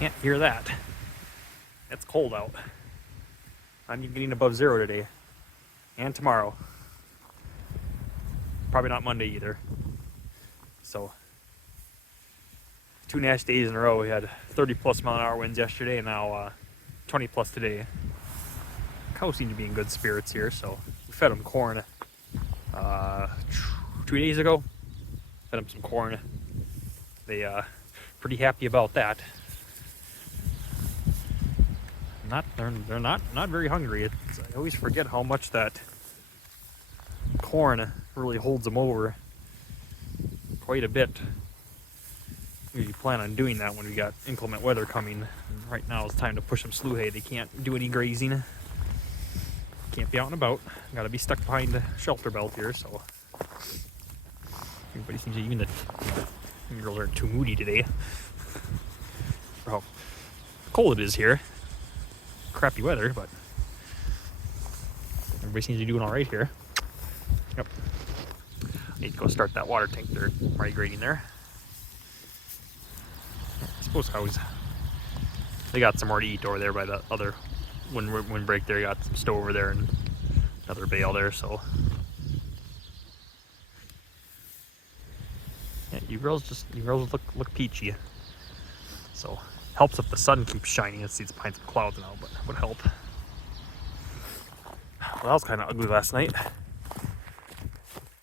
Can't hear that. It's cold out. I'm getting above zero today. And tomorrow. Probably not Monday either. So 2.5 days in a row. We had 30 plus mile an hour winds yesterday and now 20 plus today. Cows seem to be in good spirits here, so we fed them corn 2 days ago. Fed them some corn. They pretty happy about that. They're not very hungry. I always forget how much that corn really holds them over quite a bit. We plan on doing that when we got inclement weather coming. And right now it's time to push them slew hay. They can't do any grazing. Can't be out and about. Got to be stuck behind the shelter belt here. So everybody seems to, even the girls aren't too moody today. For how cold it is here. Crappy weather, but everybody seems to be doing all right here. Yep. I need to go start that water tank. They're migrating there. I suppose cows, they got some more to eat over there by the other windbreak there. Got some stow over there and another bale there. So yeah, you girls look peachy. So helps if the sun keeps shining. It's these behind some clouds now, but it would help. Well, that was kind of ugly last night.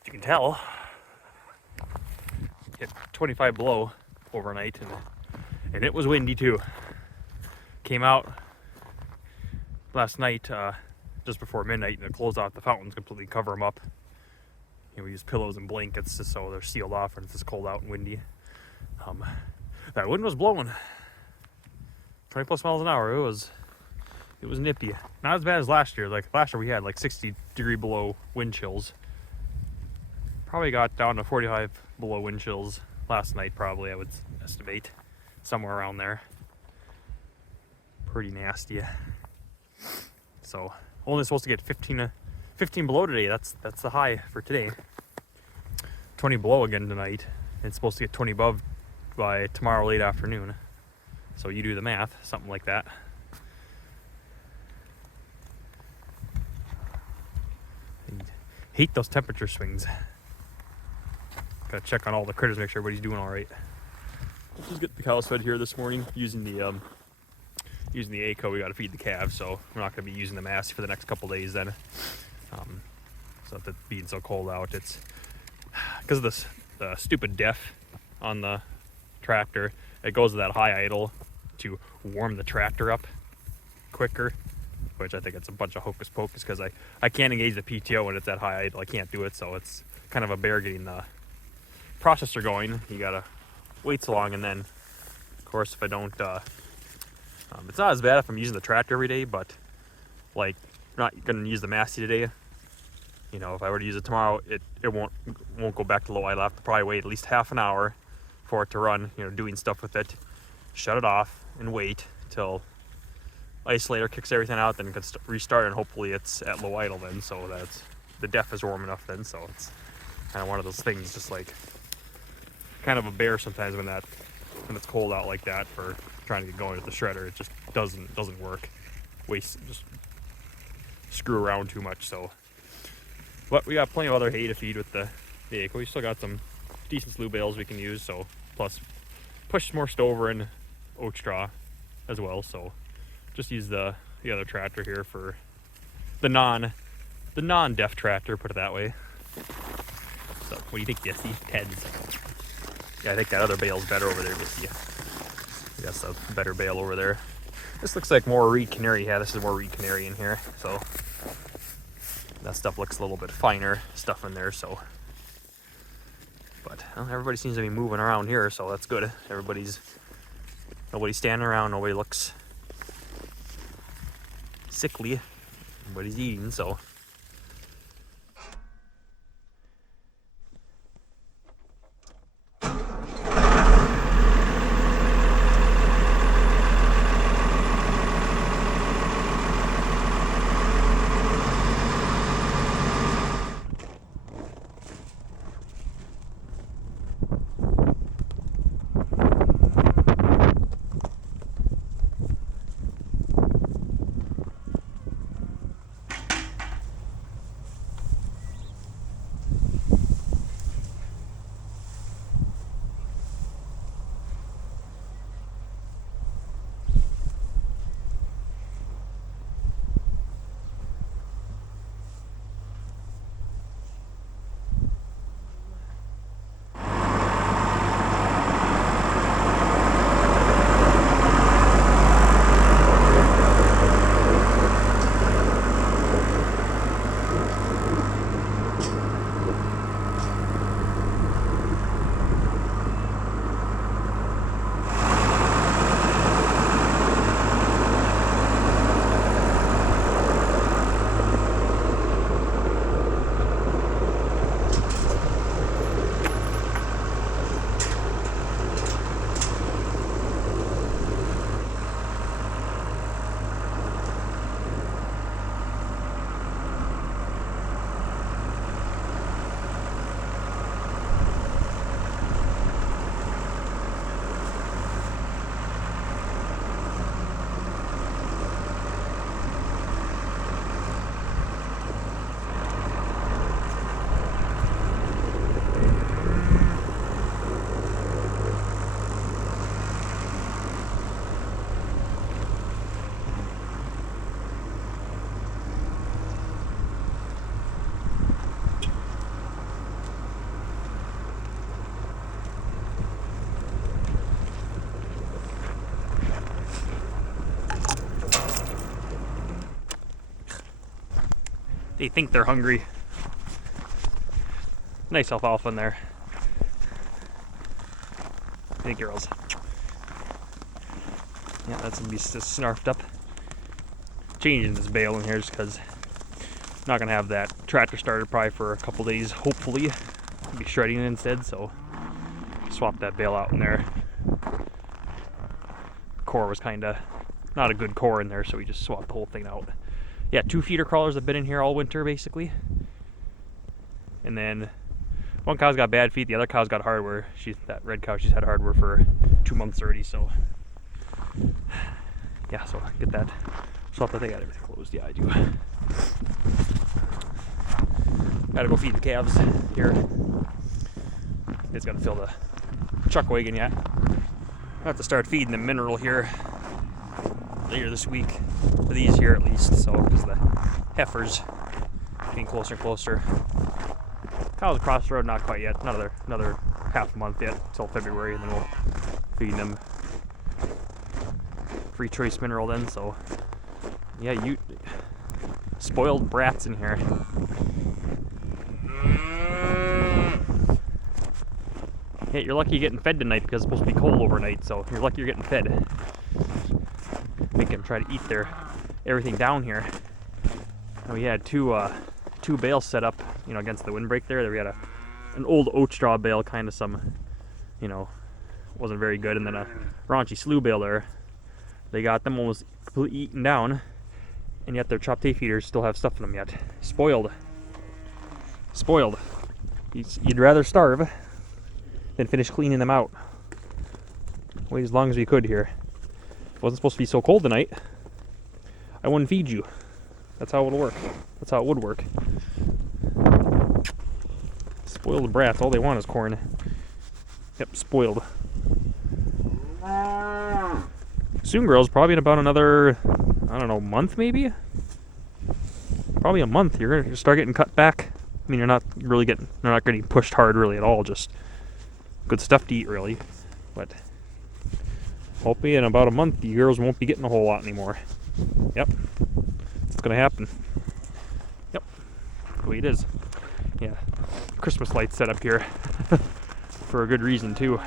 You can tell. Hit 25 below overnight, and it was windy too. Came out last night just before midnight and closed off the fountains, completely cover them up. You know, we use pillows and blankets just so they're sealed off when it's this cold out and windy. That wind was blowing 20 plus miles an hour. It was nippy. Not as bad as last year. Like last year we had like 60 degree below wind chills. Probably got down to 45 below wind chills last night, probably, I would estimate. Somewhere around there. Pretty nasty. So only supposed to get 15 below today. That's the high for today. 20 below again tonight. It's supposed to get 20 above by tomorrow late afternoon. So you do the math, something like that. I hate those temperature swings. Gotta check on all the critters, make sure everybody's doing all right. Let's just get the cows fed here this morning using the ACO. We got to feed the calves, so we're not going to be using the mass for the next couple days then. So that being so cold out, it's because of the stupid def on the tractor. It goes to that high idle to warm the tractor up quicker, which I think it's a bunch of hocus pocus because I can't engage the PTO when it's at high idle. I can't do it, so it's kind of a bear getting the processor going. You gotta wait so long, and then of course if I don't it's not as bad if I'm using the tractor every day, but like I'm not gonna use the Massey today. You know, if I were to use it tomorrow, it won't go back to low idle. I have to probably wait at least half an hour for it to run, you know, doing stuff with it, shut it off and wait till isolator kicks everything out, then it can restart, and hopefully it's at low idle then, so that the def is warm enough then. So it's kind of one of those things, just like kind of a bear sometimes when it's cold out like that for trying to get going with the shredder. It just doesn't work. Just screw around too much. So, but we got plenty of other hay to feed with the ACO. We still got some decent slew bales we can use. So plus push more stover and oat straw as well. So just use the other tractor here for the non-def tractor, put it that way. So what do you think, Jesse? Ted's. Yeah, I think that other bale's better over there, Jesse. That's a better bale over there. This looks like more reed canary. Yeah, this is more reed canary in here. So that stuff looks a little bit finer stuff in there. So, but well, everybody seems to be moving around here, so that's good. Nobody's standing around. Nobody looks sickly. Everybody's eating, so. They think they're hungry. Nice alfalfa in there. Hey girls. Yeah, that's gonna be just snarfed up. Changing this bale in here just because I'm not gonna have that tractor started probably for a couple days, hopefully. I'll be shredding it instead, so swap that bale out in there. Core was kinda not a good core in there, so we just swapped the whole thing out. Yeah, 2 feeder crawlers have been in here all winter basically. And then one cow's got bad feet, the other cow's got hardware. That red cow, she's had hardware for 2 months already, so yeah, so get that. Swap that, they got everything closed. Yeah, I do. Gotta go feed the calves here. It's gotta fill the chuck wagon yet. I have to start feeding them mineral here later this week, for these here at least, so because the heifers getting closer and closer. Cows across the road, not quite yet. Another half a month yet until February, and then we'll feed them free choice mineral then. So yeah, you spoiled brats in here. Yeah, you're lucky you're getting fed tonight because it's supposed to be cold overnight, so you're lucky you're getting fed. Make them try to eat everything down here. And we had two bales set up, against the windbreak there. We had an old oat straw bale, kind of some, wasn't very good, and then a raunchy slough bale there. They got them almost completely eaten down, and yet their chopped hay feeders still have stuff in them yet. Spoiled. You'd rather starve than finish cleaning them out. Wait as long as we could here. It wasn't supposed to be so cold tonight. I wouldn't feed you. That's how it would work. That's how it would work. Spoiled brats. All they want is corn. Yep, spoiled. Soon grows probably in about another, I don't know, month maybe? Probably a month. You're going to start getting cut back. I mean, they're not getting pushed hard really at all. Just good stuff to eat really. But hopefully in about a month, the girls won't be getting a whole lot anymore. Yep. It's going to happen. Yep. The way it is. Yeah. Christmas lights set up here. For a good reason too.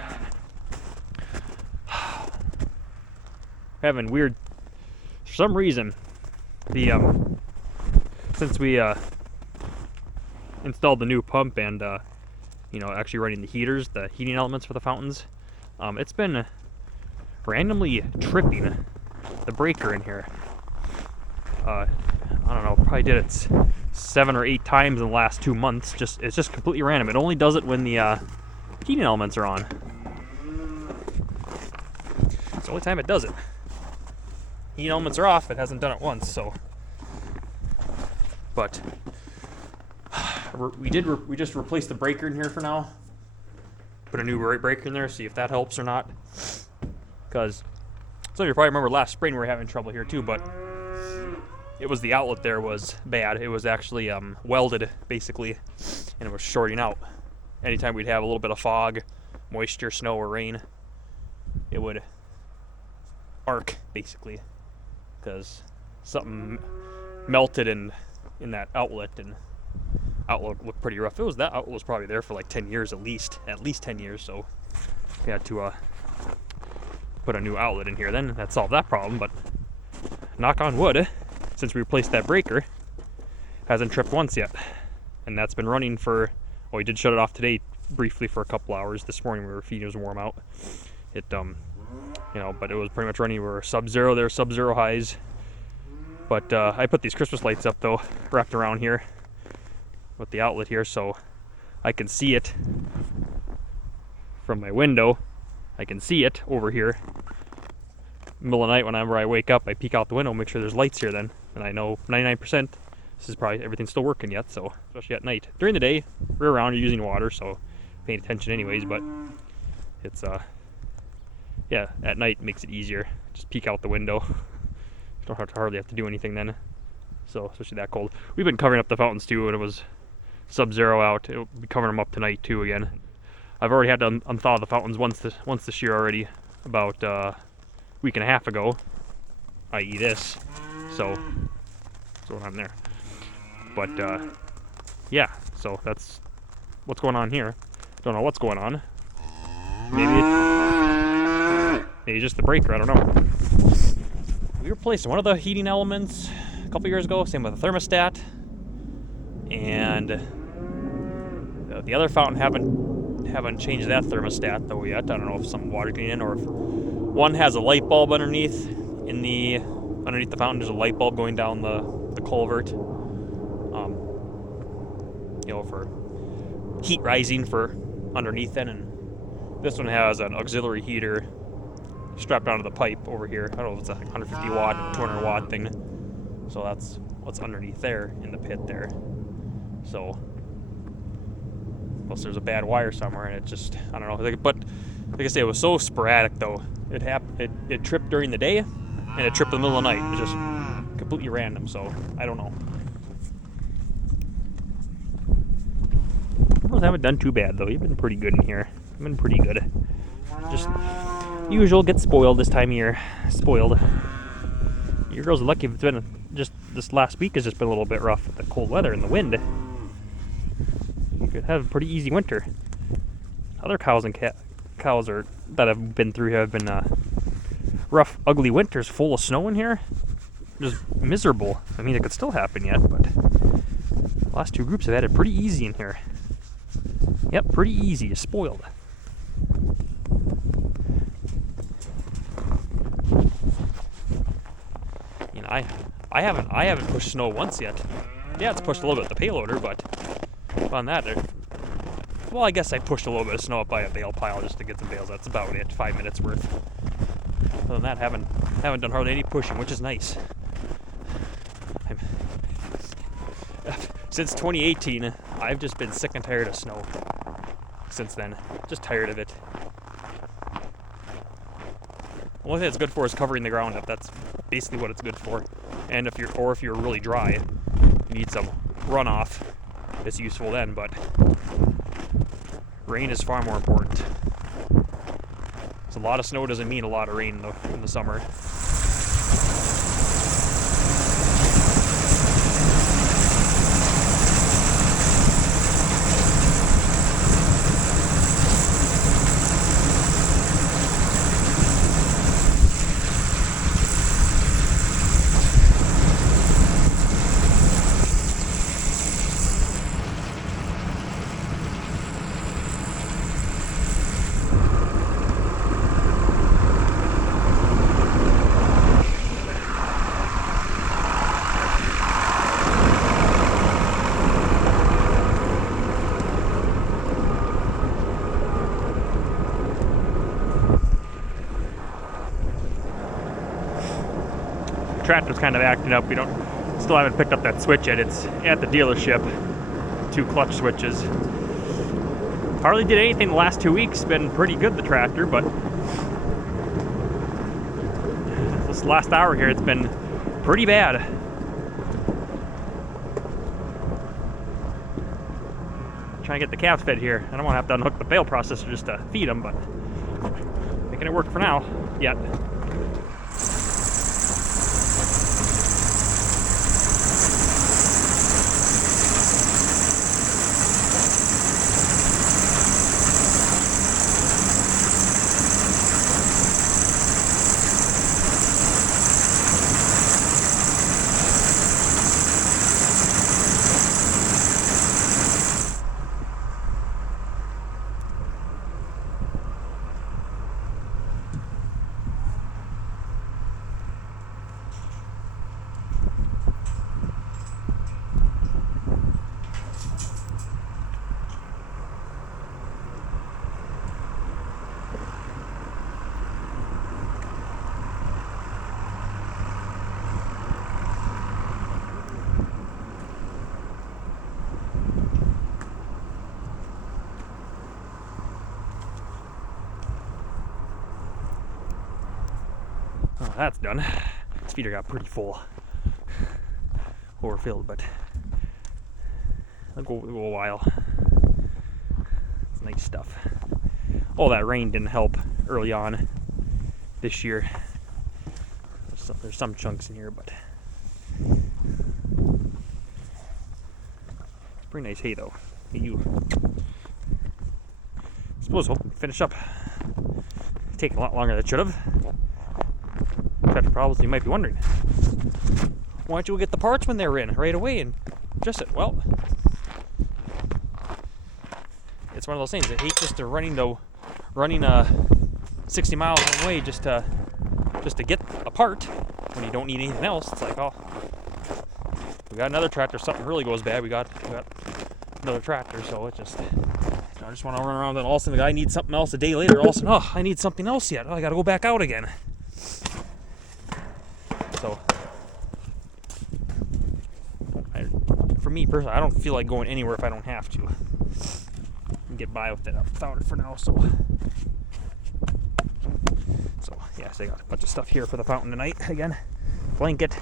Having weird, for some reason, since we installed the new pump and actually running the heaters, the heating elements for the fountains, it's been randomly tripping the breaker in here. I don't know, probably did it 7 or 8 times in the last 2 months. It's just completely random. It only does it when the heating elements are on. It's the only time it does it. Heating elements are off. It hasn't done it once, so. But we just replaced the breaker in here for now. Put a new breaker in there, see if that helps or not. Because some of you probably remember last spring we were having trouble here too, but it was the outlet there was bad. It was actually welded basically, and it was shorting out. Anytime we'd have a little bit of fog, moisture, snow, or rain, it would arc basically because something melted in that outlet, and outlet looked pretty rough. That outlet was probably there for like 10 years at least 10 years. So we had to put a new outlet in here. Then that solved that problem. But knock on wood, since we replaced that breaker, hasn't tripped once yet, and that's been running for. Well, we did shut it off today briefly for a couple hours. This morning we were feeding, it was warm out. It but it was pretty much running. We were sub-zero there, sub-zero highs. But I put these Christmas lights up though, wrapped around here with the outlet here, so I can see it from my window. I can see it over here. Middle of the night, whenever I wake up, I peek out the window, make sure there's lights here then, and I know 99% this is probably everything's still working yet. So especially at night. During the day, we're around, you're using water, so paying attention anyways. But it's yeah, at night it makes it easier. Just peek out the window. You don't hardly have to do anything then. So especially that cold. We've been covering up the fountains too, and it was sub-zero out. We'll be covering them up tonight too again. I've already had to unthaw the fountains once this year already, about a week and a half ago, i.e. this. So what's going on there? But yeah, so that's what's going on here. Don't know what's going on. Maybe just the breaker, I don't know. We replaced one of the heating elements a couple years ago, same with the thermostat. And the other fountain haven't changed that thermostat though yet. I don't know if some water getting in, or if one has a light bulb underneath the fountain. There's a light bulb going down the culvert. For heat rising for underneath it, and this one has an auxiliary heater strapped onto the pipe over here. I don't know if it's a 150 watt, 200 watt thing. So that's what's underneath there in the pit there. So, unless there's a bad wire somewhere, and it just, I don't know. But like I say, it was so sporadic though. It tripped during the day, and it tripped in the middle of the night. It was just completely random. So I don't know. I haven't done too bad though. You've been pretty good in here. I've been pretty good. Just usual, get spoiled this time of year. Spoiled. Your girls are lucky if it's been just this last week has just been a little bit rough with the cold weather and the wind. You could have a pretty easy winter. Other cows and cows that have been through have been rough, ugly winters full of snow in here. Just miserable. I mean, it could still happen yet, but the last two groups have had it pretty easy in here. Yep, pretty easy. You're spoiled. You know, I haven't pushed snow once yet. Yeah, it's pushed a little bit with the payloader, but on that, well, I guess I pushed a little bit of snow up by a bale pile just to get some bales. That's about it. 5 minutes worth. Other than that, haven't done hardly any pushing, which is nice. Since 2018, I've just been sick and tired of snow. Since then, just tired of it. The only thing it's good for is covering the ground up. That's basically what it's good for. And if you're really dry, you need some runoff. It's useful then, but rain is far more important. So a lot of snow doesn't mean a lot of rain in the summer. Tractor's kind of acting up. We still haven't picked up that switch yet. It's at the dealership. 2 clutch switches. Hardly did anything the last 2 weeks. Been pretty good, the tractor, but this last hour here, it's been pretty bad. Trying to get the calves fed here. I don't want to have to unhook the bale processor just to feed them, but making it work for now. Yet. Oh, that's done. This feeder got pretty full. Overfilled, but it'll go a while. It's nice stuff. All that rain didn't help early on this year. There's some chunks in here, but Pretty nice hay though. Hey, you. I suppose we'll finish up. It's taking a lot longer than it should have. Got the problems you might be wondering. Why don't you get the parts when they're in right away and adjust it? Well, it's one of those things. I hate just running 60 miles one way just to get a part when you don't need anything else. It's like, oh, we got another tractor. Something really goes bad. We got another tractor. So it just, I just want to run around and all of a sudden the guy needs something else a day later. All of a sudden, oh, I need something else yet. Oh, I got to go back out again. So, for me personally, I don't feel like going anywhere if I don't have to. I can get by with it without it for now. So yeah, so I got a bunch of stuff here for the fountain tonight. Again, blanket,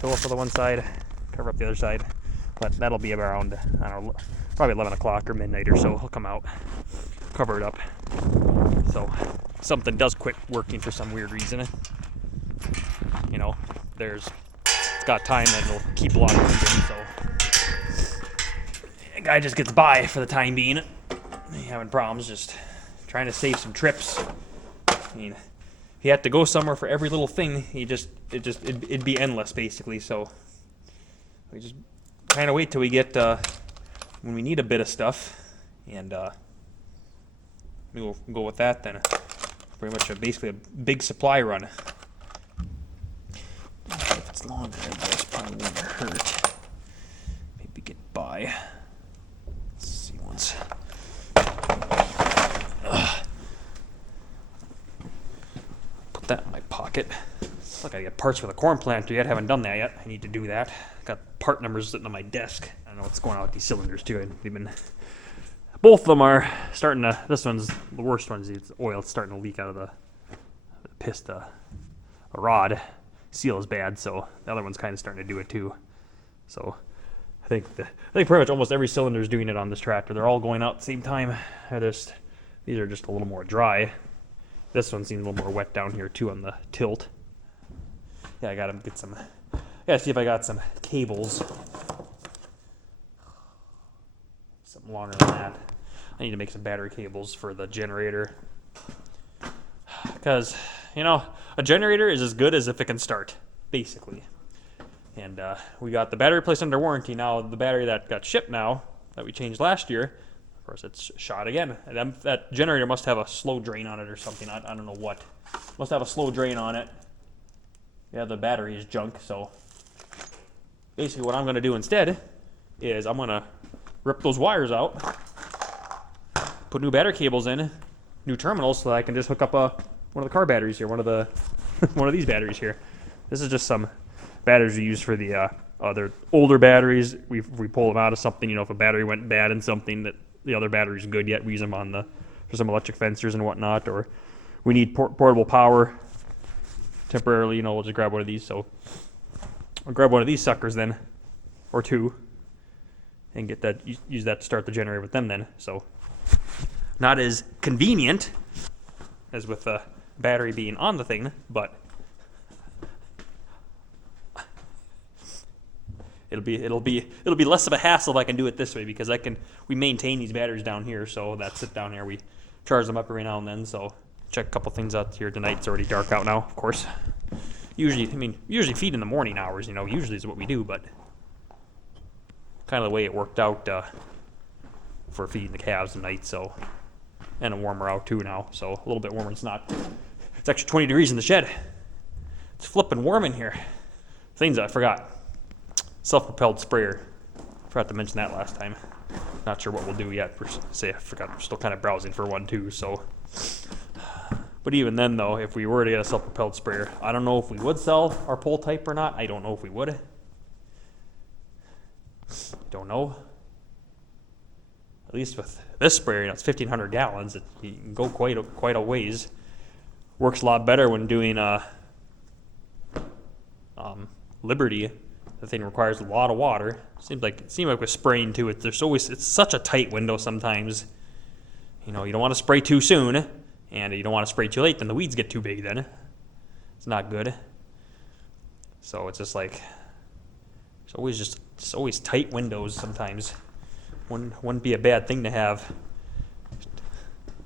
pillow for the one side, cover up the other side. But that'll be around, I don't know, probably 11 o'clock or midnight or so. I'll come out, cover it up. So something does quit working for some weird reason. You know, it's got time and it'll keep a lot of heat in, so the guy just gets by for the time being. Having problems just trying to save some trips. I mean, if he had to go somewhere for every little thing, it'd be endless basically. So we just kind of wait till we get when we need a bit of stuff, and we'll go with that then. Pretty much basically a big supply run. If it's longer, I guess probably won't hurt. Maybe get by. Let's see once. Put that in my pocket. Look, I got parts for the corn planter yet. Haven't done that yet. I need to do that. Got part numbers sitting on my desk. I don't know what's going on with these cylinders too. Both of them are starting to. This one's the worst one. It's oil. It's starting to leak out of the piston. A rod seal is bad, so the other one's kind of starting to do it too. So I think pretty much almost every cylinder is doing it on this tractor. They're all going out at the same time. These are just a little more dry. This one seems a little more wet down here too on the tilt. Yeah, I gotta get some. Yeah, see if I got some cables. Something longer than that. I need to make some battery cables for the generator. Because, you know, a generator is as good as if it can start, basically. And we got the battery placed under warranty. Now, the battery that got shipped now, that we changed last year, of course, it's shot again. And that generator must have a slow drain on it or something. I don't know what. Must have a slow drain on it. Yeah, the battery is junk, so basically what I'm going to do instead is I'm going to rip those wires out, put new battery cables in, new terminals, so that I can just hook up one of the car batteries here, one of these batteries here. This is just some batteries we use for the other older batteries. We pull them out of something, you know, if a battery went bad in something that the other battery's good yet, we use them for some electric fencers and whatnot, or we need portable power temporarily, you know, we'll just grab one of these. So I'll grab one of these suckers then, or two, and get that, use that to start the generator with them then. So not as convenient as with the battery being on the thing, but it'll be less of a hassle if I can do it this way, because we maintain these batteries down here, so that sit down here, we charge them up every now and then. So check a couple things out here tonight. It's already dark out now, of course. Usually feed in the morning hours, you know, usually is what we do, but kind of the way it worked out for feeding the calves tonight. So, and a warmer out too now, so a little bit warmer. It's actually 20 degrees in the shed. It's flipping warm in here. Things I forgot. Self-propelled sprayer. Forgot to mention that last time. Not sure what we'll do yet. I forgot. We're still kind of browsing for one too. So, but even then, though, if we were to get a self-propelled sprayer, I don't know if we would sell our pole type or not. I don't know if we would. Don't know. At least with this sprayer, you know, it's 1,500 gallons. You can go quite a ways. Works a lot better when doing Liberty. The thing requires a lot of water. Seems like with spraying too, it's such a tight window sometimes. You know, you don't want to spray too soon, and you don't want to spray too late. Then the weeds get too big. Then it's not good. So it's just like it's always tight windows sometimes. wouldn't be a bad thing to have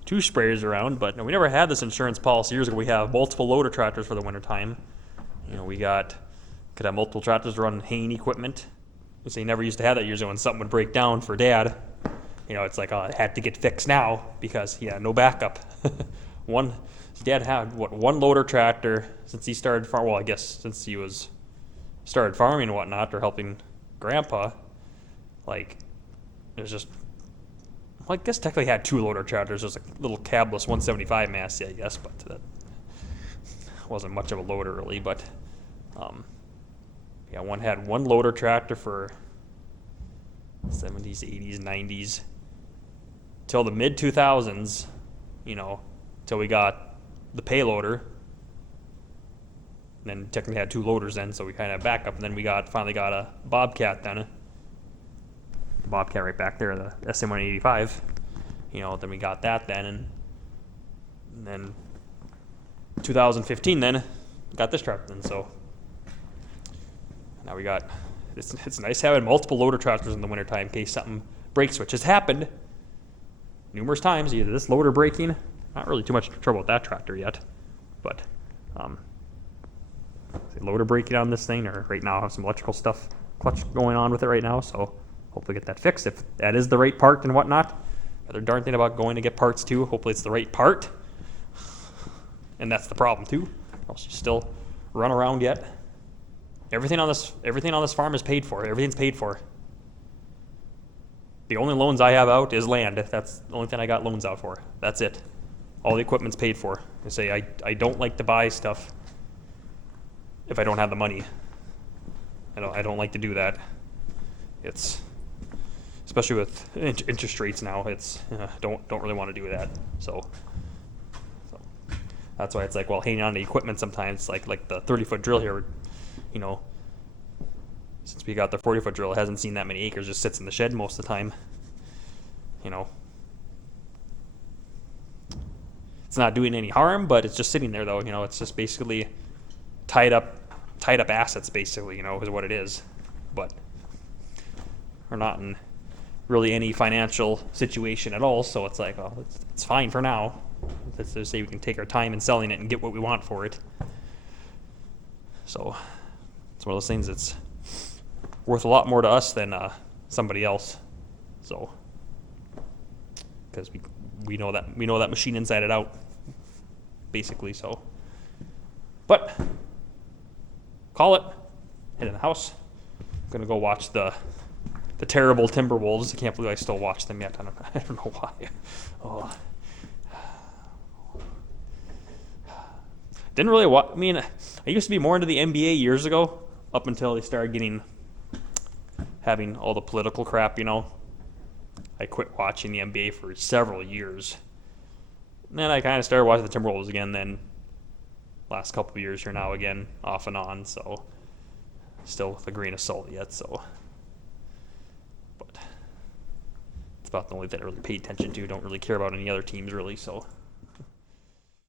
2 sprayers around, but we never had this insurance policy years ago. We have multiple loader tractors for the wintertime. We could have multiple tractors run haying equipment. So you never used to have that years ago when something would break down for Dad. It's like, it had to get fixed now because he had no backup. Dad had, 1 loader tractor since he started farming. Well, I guess since he started farming and whatnot, or helping Grandpa. Like, it was just, well, I guess technically had 2 loader tractors. There's a little cabless 175 Massey, I guess, but that wasn't much of a loader really. But one had 1 loader tractor for 70s, 80s, 90s till the mid 2000s. Till we got the payloader. And then technically had 2 loaders then, so we kind of had backup. And then we finally got a Bobcat then. The Bobcat right back there, the SM185. Then we got that then, and then 2015 then got this tractor then. So now we got, it's nice having multiple loader tractors in the wintertime in case something breaks, which has happened numerous times. Either this loader breaking, not really too much trouble with that tractor yet, but loader breaking on this thing, or right now I have some electrical stuff, clutch going on with it right now, so hopefully get that fixed if that is the right part and whatnot. Other darn thing about going to get parts too, hopefully it's the right part, and that's the problem too, or else you still run around yet. Everything on this farm is paid for. Everything's paid for. The only loans I have out is land. That's the only thing I got loans out for. That's it. All the equipment's paid for. I don't like to buy stuff if I don't have the money. I don't like to do that. It's, especially with interest rates now, don't really want to do that. So that's why it's like, well, hanging on to equipment sometimes, like the 30-foot drill here, since we got the 40-foot drill, it hasn't seen that many acres, just sits in the shed most of the time. It's not doing any harm, but it's just sitting there though. It's just basically tied up assets, basically, is what it is. But we're not in really any financial situation at all, so it's like, well, it's fine for now. Let's just say we can take our time in selling it and get what we want for it. So it's one of those things that's worth a lot more to us than somebody else. So because we know that machine inside and out, basically. So, but call it. Head in the house. I'm gonna go watch the terrible Timberwolves. I can't believe I still watch them yet. I don't know why. Oh. Didn't really watch. I mean, I used to be more into the NBA years ago, up until they started having all the political crap. I quit watching the NBA for several years. And then I kind of started watching the Timberwolves again. Then last couple of years here now again, off and on. So still with a grain of salt yet. So, but it's about the only thing I really pay attention to. Don't really care about any other teams really. So.